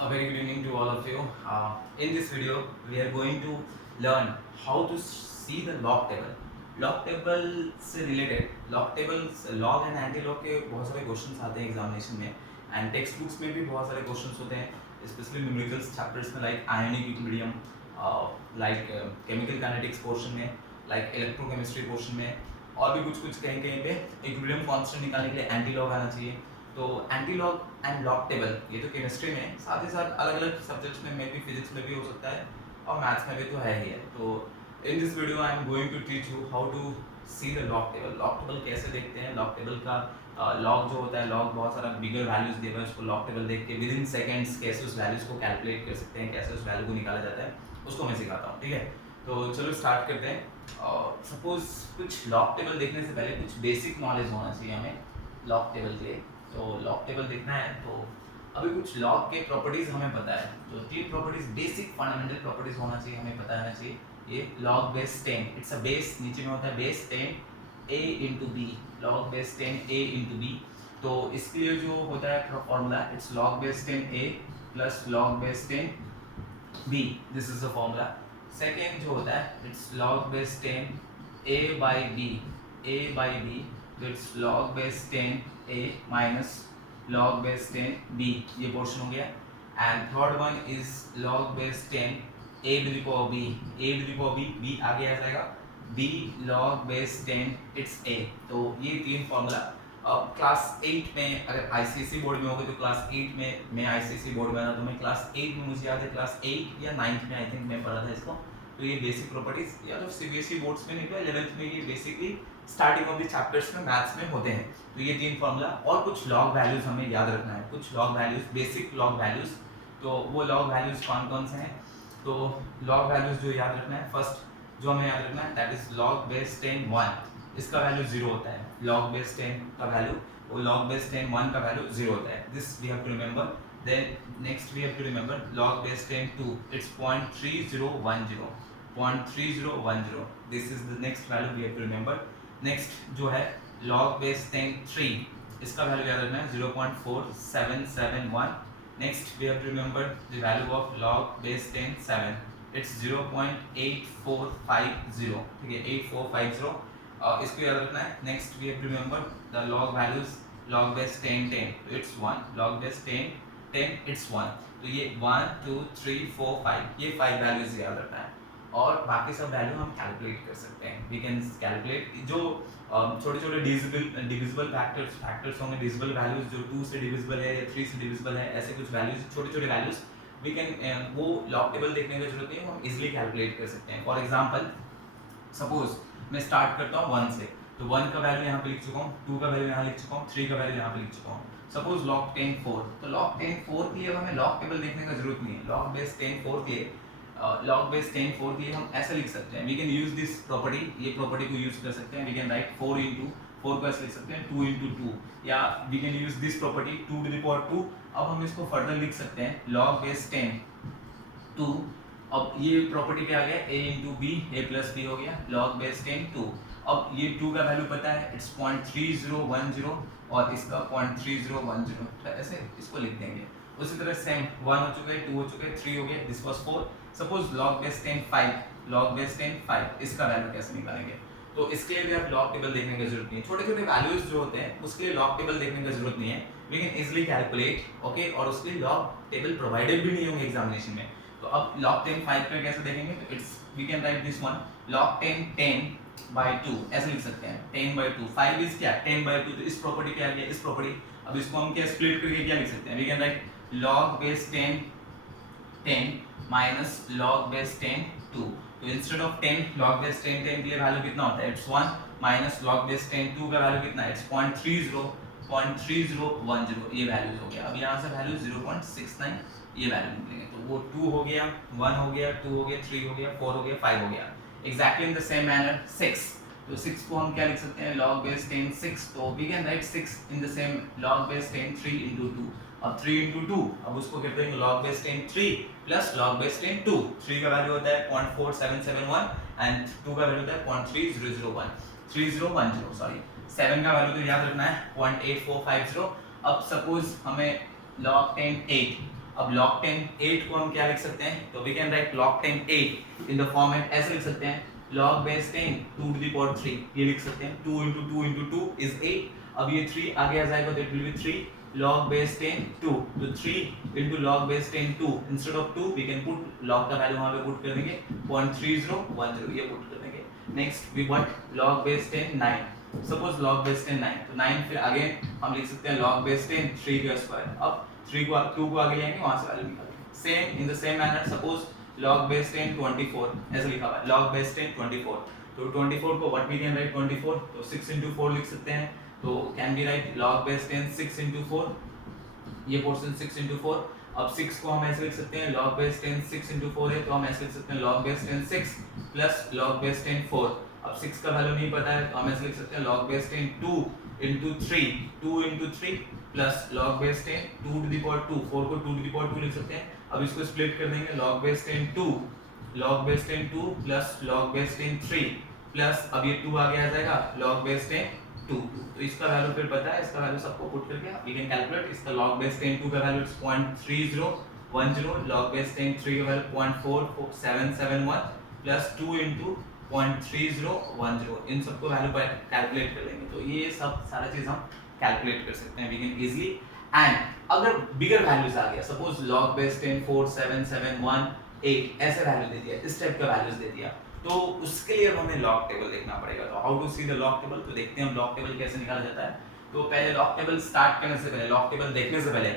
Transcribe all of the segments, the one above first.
A very good evening to all of you. In this video, we are going to learn how to see the log table. Log table से related log tables log and antilog के बहुत सारे questions आते हैं examination में and text books में भी बहुत सारे क्वेश्चंस होते हैं स्पेशली न्यूमेरिकल्स चैप्टर्स में like ionic equilibrium like chemical kinetics portion में लाइक इलेक्ट्रोकेमिस्ट्री पोर्शन में और भी कुछ कहीं कहीं पे इक्विलिब्रियम कांस्टेंट निकालने के लिए एंटी लॉग आना चाहिए. तो anti log and log table ये तो केमिस्ट्री में साथ ही साथ अलग अलग सब्जेक्ट्स में भी फिजिक्स में भी हो सकता है और मैथ्स में भी तो है ही है. तो in this video I am going to teach you how to see the log table. Log table कैसे देखते हैं, लॉग टेबल का लॉग जो होता है, लॉग बहुत सारा बिगर वैल्यूज देगा है, उसको लॉग टेबल देख के विद इन सेकेंड्स कैसे उस वैल्यूज को कैलकुलेट कर सकते हैं, कैसे उस वैल्यू को निकाला जाता है, उसको मैं सिखाता हूँ. ठीक है, तो चलो स्टार्ट करते हैं. सपोज कुछ लॉग टेबल देखने से पहले कुछ बेसिक नॉलेज होना चाहिए हमें लॉग टेबल के लिए. तो लॉग टेबल देखना है तो अभी कुछ लॉग के प्रॉपर्टीज हमें पता है. तो तीन प्रॉपर्टीज बेसिक फंडामेंटल प्रॉपर्टीज होना चाहिए, हमें पता रहना चाहिए. ये log base 10, it's a base, नीचे में होता है base 10 a into B, log base 10 a into B. तो इसके लिए जो होता है formula, it's log base 10 a plus log base 10 b, this is the formula. Second जो होता है it's log base 10 a by b, तो it's log base 10 a minus log base 10 b, ये पोर्शन हो गया. And third one is log base 10 a to the power b, b आगे आ जाएगा b log base 10 it's a. तो ये तीन formula class 8 में, अगर आईसीएसई बोर्ड में होगे तो क्लास 8 में, मैं आईसीएसई बोर्ड में था तो मैं क्लास 8 में, मुझे याद है क्लास 8 या 9th में आई थिंक मैं पढ़ा था इसको. तो ये बेसिक प्रॉपर्टीज या तो सीबीएसई बोर्ड्स में नहीं तो 11th में ये basically starting of the chapters में मैथ्स में होते हैं. तो ये तीन फॉर्मूला और कुछ लॉग वैल्यूज हमें याद रखना है, कुछ log values, basic log values. तो वो लॉग वैल्यूज कौन कौन से हैं? तो लॉग वैल्यूज जो याद रखना है, फर्स्ट जो हमें याद रखना है दैट इज लॉग बेस 10 1, इसका वैल्यू 0 होता है. लॉग बेस 10 का वैल्यू, वो लॉग बेस 10 1 का वैल्यू 0 होता है. This we have to remember. Then next we have to remember log base 10 2, it's 0.3010. This is the next value we have to remember. Next जो है log base 10 3, इसका value याद रखना है 0.4771. Next we have to remember the value of log base 10 7, it's 0.8450. ठीक है, 8450 इसको याद रखना है. Next we have to remember the log values log base 10 10, it's 1, log base 10 10 it's 1. तो ये 1 2 3 4 5, ये 5 वैल्यूज याद रखना है और बाकी सब वैल्यू हम कैलकुलेट कर सकते हैं. वी कैन कैलकुलेट जो छोटे छोटे डिविजिबल फैक्टर्स होंगे, डिविजिबल वैल्यूज जो 2 से डिविजिबल है या 3 से डिविजिबल है, ऐसे कुछ वैल्यूज, छोटे छोटे वैल्यूज वी कैन वो लॉग टेबल देखने की जरूरत नहीं है, हम इजीली कैलकुलेट कर सकते हैं. फॉर एग्जांपल सपोज मैं स्टार्ट करता हूँ 1 से, तो 1 का वैल्यू यहाँ पे लिख चुका हूँ, 2 का वैल्यू यहाँ लिख चुका हूँ, 3 का वैल्यू यहाँ पे लिख चुका हूँ. सपोज log 10 4, तो log 10 4 के लिए हमें लॉग टेबल देखने का जरूरत नहीं है. log base 10 4 के लिए log base 10 4 के लिए हम ऐसे लिख सकते हैं, we can use this property, ये प्रॉपर्टी को यूज कर सकते हैं. वी कैन राइट 4 into 4 को ऐसे लिख सकते हैं 2 into 2, या we can use this property 2 to the power 2. अब हम इसको फर्दर लिख सकते हैं log base 10 2. अब ये प्रॉपर्टी क्या आ गया, a into b, a plus b हो गया, log base 10 2. अब ये 2 का वैल्यू पता है, इट्स 0.3010 और इसका 0.3010, तो ऐसे इसको लिख देंगे. उसी तरह सेम 1 हो चुका है, 2 हो चुका है, 3 हो गया, this was 4. Suppose log base 10 5, log base 10 5, इसका वैल्यू कैसे निकालेंगे? तो इसके लिए भी आप लॉग टेबल देखने की जरूरत नहीं है. छोटे छोटे वैल्यूज जो होते हैं उसके लिए लॉग टेबल देखने की जरूरत नहीं है, we can easily calculate. Okay, और उसके लिए लॉग टेबल प्रोवाइडेड भी नहीं होंगे एग्जामिनेशन में. तो अब log 10 5 पे कैसे देखेंगे? तो it's we can write this one, log 10 10 by 2, ऐसे लिख सकते हैं 10 by 2. 5 इज क्या, 10 by 2, तो इस प्रॉपर्टी क्या आ गया, इस प्रॉपर्टी. अब इसको हम क्या स्प्लिट करके क्या लिख सकते हैं? We can write log base 10 10 minus log base 10 2. तो इंस्टेड ऑफ 10 log base 10 10 के लिए वैल्यू कितना होता है, इट्स 1 माइनस log base 10 2 का वैल्यू कितना है, इट्स 0.3010. ये वैल्यूज हो गया. अब यहाँ से वैल्यू 0.69 ये वैल्यू निकलेंगे. तो वो 2 हो गया, 1 हो गया, 2 हो गया, 3 हो गया, 4 हो गया, 5 हो गया. Exactly in the same manner 6, तो 6 को हम क्या लिख सकते हैं, log base 10 6. तो we can write 6 in the same log base 10 3 into 2. अब 3 into 2, अब उसको कहते हैं log base 10 3 plus log base 10 2. 3 का वैल्यू होता है 0.4771 एंड 2 का वैल्यू होता है 3010 सॉरी. 7 का वैल्यू तो याद रखना है 0.8450. अब सपोज हमें log 10 8, अब log 10 8 को हम क्या लिख सकते हैं, तो we can write log 10 8 in the format ऐसे लिख सकते हैं log base 10 2 to the power 3, ये लिख सकते हैं 2 into 2 into 2 is 8. अब ये 3 आगे आ जाएगा तो it will be 3 log base 10 2, तो 3 into log base 10 2 instead of 2 we can put log का वैल्यू वहाँ पे पुट कर देंगे 0.3010 ये पुट कर देंगे. Next we got log base 10 9. Suppose log base 10 9, तो 9 फिर आगे हम लिख सकते हैं log base 10 3 का स्क्वायर. अब 3 को 2 को आगे ले आएंगे वहां से वैल्यू निकालेंगे. Same in the same manner suppose log base 10 24 ऐसे लिखा हुआ है log base 10 24, तो 24 को व्हाट वी कैन राइट 24, तो 6 into 4 लिख सकते हैं, तो can be right log base 10 6 into 4, ये पोर्शन 6 into 4. अब 6 को हम ऐसे लिख सकते हैं log base 10 6 into 4 है तो हम ऐसे लिख सकते हैं log base 10 6 plus log base 10 4. अब 6 का वैल्यू नहीं पता है तो हम ऐसे लिख सकते हैं log base 10 2 into 3 plus log base 10 2 to the power 2, 4 को 2 to the power 2 लिख सकते हैं. अब इसको स्प्लिट कर देंगे log base 10 2 plus log base 10 3 plus अब ये 2 आगे आ जाएगा log base 10 2, तो इसका वैल्यू फिर पता है, इसका वैल्यू सबको पुट करके वी कैन कैलकुलेट. इसका log base 10 2 का वैल्यू 0.3010, log base 10 3 का वैल्यू 0.4771 प्लस 2 into 0.3010, इन सबको वैल्यू कैलकुलेट कर लेंगे तो ये सब सारा चीज हम कैलकुलेट कर सकते हैं वी कैन इजीली. एंड अगर बिगर वैल्यूज आ गया सपोज log base 10 4 7 7 1 8 ऐसे वैल्यू दे दिया, इस टाइप का वैल्यूज दे दिया, तो उसके लिए हमें log टेबल देखना पड़ेगा. तो how to see the log table, तो देखते हैं हम log टेबल कैसे निकाला जाता है. तो पहले log टेबल स्टार्ट करने से पहले, log टेबल देखने से पहले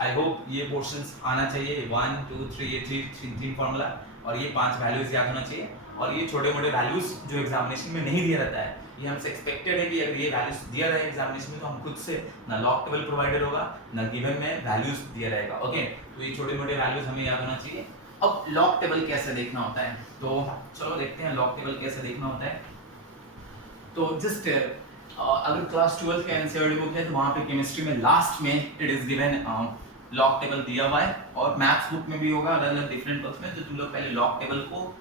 आई होप ये पोर्शंस आना चाहिए 1 2 3 ये 3 फार्मूला और ये 5 वैल्यूज याद होना चाहिए. और ये छोटे मोटे वैल्यूज जो एग्जामिनेशन में नहीं दिया रहता है, ये हमसे एक्सपेक्टेड है कि अगर ये वैल्यूज दिया रहे एग्जामिनेशन में तो हम खुद से ना log टेबल प्रोवाइडेड होगा ना गिवन में वैल्यूज दिया रहेगा. ओके, तो ये छोटे मोटे वैल्यूज हमें याद होना चाहिए. अब log टेबल कैसे देखना होता है, तो चलो देखते हैं log टेबल कैसे देखना होता है. तो जस्ट अगर क्लास 12 का एनसीईआरटी बुक है तो वहाँ पे केमिस्ट्री में लास्ट में it is given log table दिया हुआ है, और मैथ्स बुक में भी होगा अलग अलग डिफरेंट बुक्स में. तो तुम लोग पहले log टेबल को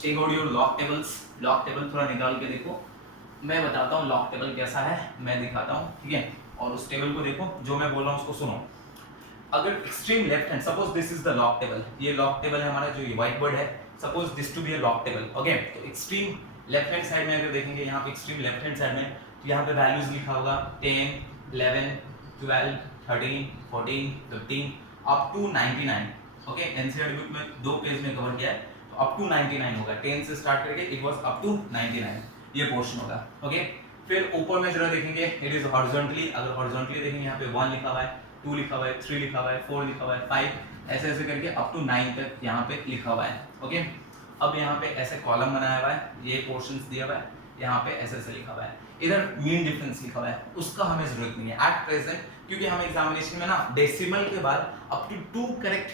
check out your log table थोड़ा निकाल के देखो. मैं बताता हूँ log टेबल कैसा है, मैं दिखाता हूँ, ठीक है. और उस टेबल को देखो, जो मैं बोल रहा हूँ उसको सुनो. अगर extreme left hand, suppose this is the log table, ये log टेबल है हमारा, जो ये व्हाइट बोर्ड है, suppose this to be a log table. Okay, तो एक्सट्रीम लेफ्ट हैंड साइड में अगर देखेंगे, यहाँ पे एक्सट्रीम लेफ्ट हैंड साइड में, तो यहाँ पे वैल्यूज लिखा होगा 10 11 12 13 14 15 up to 99. Okay, NCERT book में 2 पेज में कवर किया है, तो अप टू 99 होगा. 10 से स्टार्ट करके इट वाज अप टू 99, ये पोर्शन होगा. ओके, फिर ऊपर में जरा देखेंगे, इट इज हॉरिजॉन्टली. अगर हॉरिजॉन्टली देखेंगे, यहाँ पे 1 लिखा हुआ है, 2 लिखा हुआ है, 3 लिखा हुआ है, 4 लिखा हुआ है, 5 ऐसे ऐसे करके अप टू 9 तक यहाँ पे लिखा हुआ है. ओके, अब यहाँ पे ऐसे कॉलम बनाया हुआ है, ये पोर्शंस दिया हुआ है, यहाँ पे ऐसे ऐसे लिखा हुआ है. इधर मीन डिफरेंस लिखा हुआ है, उसका हमें जरूरत नहीं है एट प्रेजेंट, क्योंकि हम एग्जामिनेशन में ना डेसिमल के बाद अप टू 2 करेक्ट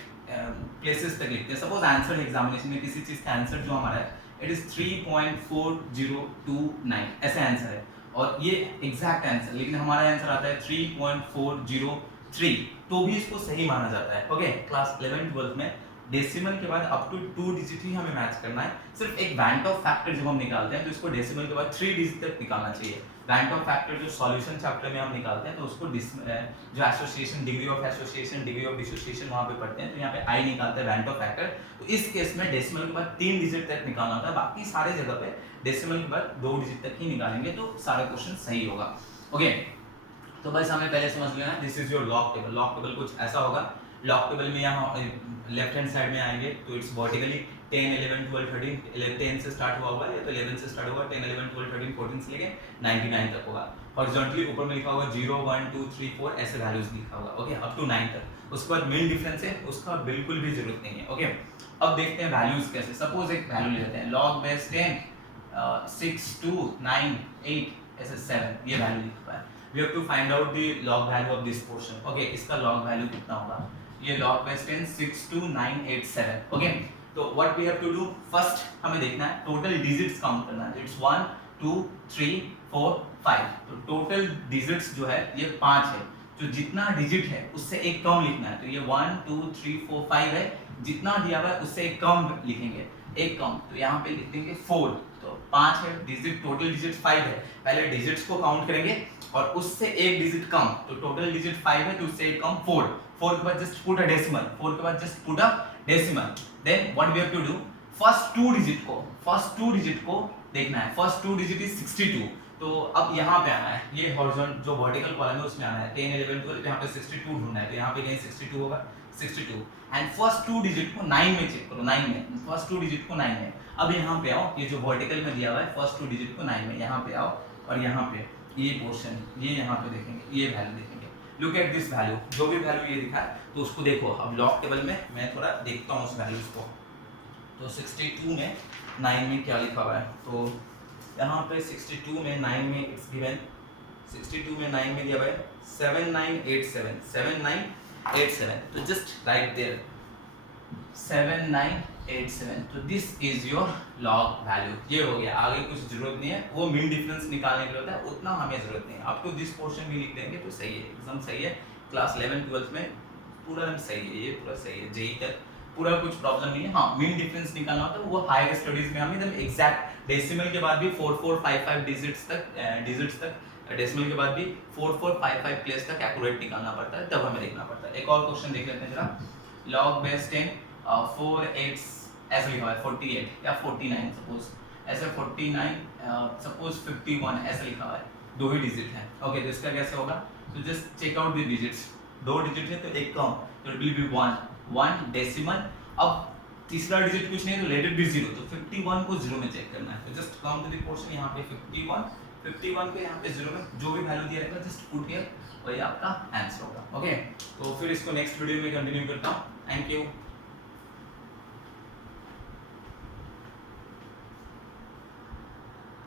प्लेसेस तक लिखते हैं. सपोज आंसर एग्जामिनेशन में किसी चीज का आंसर जो हमारा है इट इज 3.4029 ऐसे आंसर है, और ये एग्जैक्ट आंसर, लेकिन हमारा आंसर आता है 3.403, तो भी इसको सही माना जाता है. ओके, क्लास 11 12 में डेसिमल के बाद अप टू 2 डिजिट ही हमें मैच करना है. सिर्फ एक वैंट ऑफ फैक्टर जब हम निकालते हैं तो इसको डेसिमल के बाद 3 डिजिट तक निकालना चाहिए. वैंट ऑफ फैक्टर जो सॉल्यूशन चैप्टर में हम निकालते हैं तो उसको जो association, degree of association, degree of dissociation वहां पे पढ़ते हैं, तो यहाँ पे आई निकालते हैं वैंट ऑफ फैक्टर. तो इस केस में डेसिमल के बाद 3 डिजिट तक निकालना होता है, बाकी सारे जगह पे डेसिमल के बाद 2 डिजिट तक ही निकालेंगे तो सारा क्वेश्चन सही होगा. ओके, तो बस हमें पहले समझ लेना this is your log table. log table कुछ ऐसा होगा. log टेबल में यहाँ लेफ्ट हैंड साइड में आएंगे तो इट्स वर्टिकली 10 11 12 13 10 से स्टार्ट हुआ है, तो 11 से स्टार्ट होगा, 10 11 12 13 14 से लेके 99 तक होगा. हॉरिजॉन्टली ऊपर में लिखा होगा 0 1 2 3 4 ऐसे वैल्यूज लिखा होगा. ओके, अप टू 9 तक. उसके बाद मीन डिफरेंस है, उसका बिल्कुल भी जरूरत नहीं है. ओके, अब देखते हैं वैल्यूज कैसे. सपोज एक वैल्यू ले लेते हैं log base 10 6 2 9 8 ऐसे 7, ये वैल्यू लिखा है. We have to find out the log value of this portion. Okay, इसका log वैल्यू कितना होगा, ये log base 10 62987. ओके, तो what we have to do, first हमें देखना है टोटल डिजिट्स काउंट करना है. इट्स 1 2 3 4 5, तो टोटल डिजिट्स जो है ये 5 है. जो जितना डिजिट है उससे एक कम लिखना है, तो ये 1 2 3 4 5 है, जितना दिया हुआ है उससे एक कम लिखेंगे, एक कम, तो यहाँ पे लिख देंगे 4. तो 5 है डिजिट, टोटल डिजिट 5 है. पहले डिजिट्स को काउंट करेंगे, और उससे एक डिजिट कम, तो टोटल डिजिट 5 है तो उससे एक कम 4, 4 के बाद जस्ट पुट अ डेसिमल, 4 के बाद just put a decimal, then what we have to do, first two digit को देखना है, फर्स्ट टू डिजिट इज 62, तो अब यहाँ पे आना है, ये हॉरिजॉन्टल जो वर्टिकल कॉलम है उसमें आना है, 10 11 12 यहाँ पे 62 ढूंढना है, तो यहाँ पे कहीं 62 होगा, 62, एंड फर्स्ट टू डिजिट को 9 में चेक करो, 9 में, फर्स्ट टू डिजिट को 9 में, अब यहाँ पे आओ, ये जो वर्टिकल में दिया हुआ है फर्स्ट टू डिजिट को 9 में, यहाँ पे आओ और यहाँ पे ये पोर्शन, ये यहाँ पे देखेंगे, ये वैल्यू देखेंगे, लुक एट दिस वैल्यू, जो भी वैल्यू ये दिखा है तो उसको देखो। अब लॉग टेबल में मैं थोड़ा देखता हूँ उस वैल्यूज को, तो 62 में 9 में क्या लिखा हुआ है, तो यहाँ पे 62 में 9 में इट्स गिवन, 62 में 9 में दिया हुआ है 7987, 7987, तो जस्ट राइट देयर 7987, तो this is your log value, ये हो गया, आगे कुछ जरूरत नहीं है, वो मीन डिफरेंस निकालने के लिए होता है, उतना हमें जरूरत नहीं है, अप टू दिस पोर्शन भी लिख देंगे तो सही है, एकदम सही है, क्लास 11 12 में पूरा सही है, ये पूरा सही है, जेई तक पूरा कुछ प्रॉब्लम नहीं है। हाँ, मीन डिफरेंस निकालना होता है वो हायर स्टडीज में हम एकदम एग्जैक्ट डेसिमल के बाद भी 4 4 5 5 डिजिट्स तक डेसिमल के बाद भी 4 4 5 5 प्लेस तक एक्यूरेट निकालना पड़ता है, तब हमें देखना पड़ता है। एक और क्वेश्चन देख लेते हैं जरा, लॉग बेस 10 4 8 ऐसे लिखा हुआ है 48 या 49 सपोज, ऐसे 49 सपोज 51 ऐसे लिखा हुआ है, दो ही डिजिट है, ओके, तो इसका कैसे होगा, तो just check out the digits, दो डिजिट है तो एक कम, तो इट विल बी 1 डेसिमल, अब तीसरा डिजिट कुछ नहीं तो लेट इट बी 0, तो 51 को 0 में चेक करना है, तो just come to the portion, यहाँ पे 51 को यहाँ पे 0 में जो भी वैल्यू दिया रहेगा जस्ट पुट हियर, वही आपका आंसर होगा, ओके। तो फिर इसको नेक्स्ट वीडियो में कंटिन्यू करता हूँ, थैंक यू।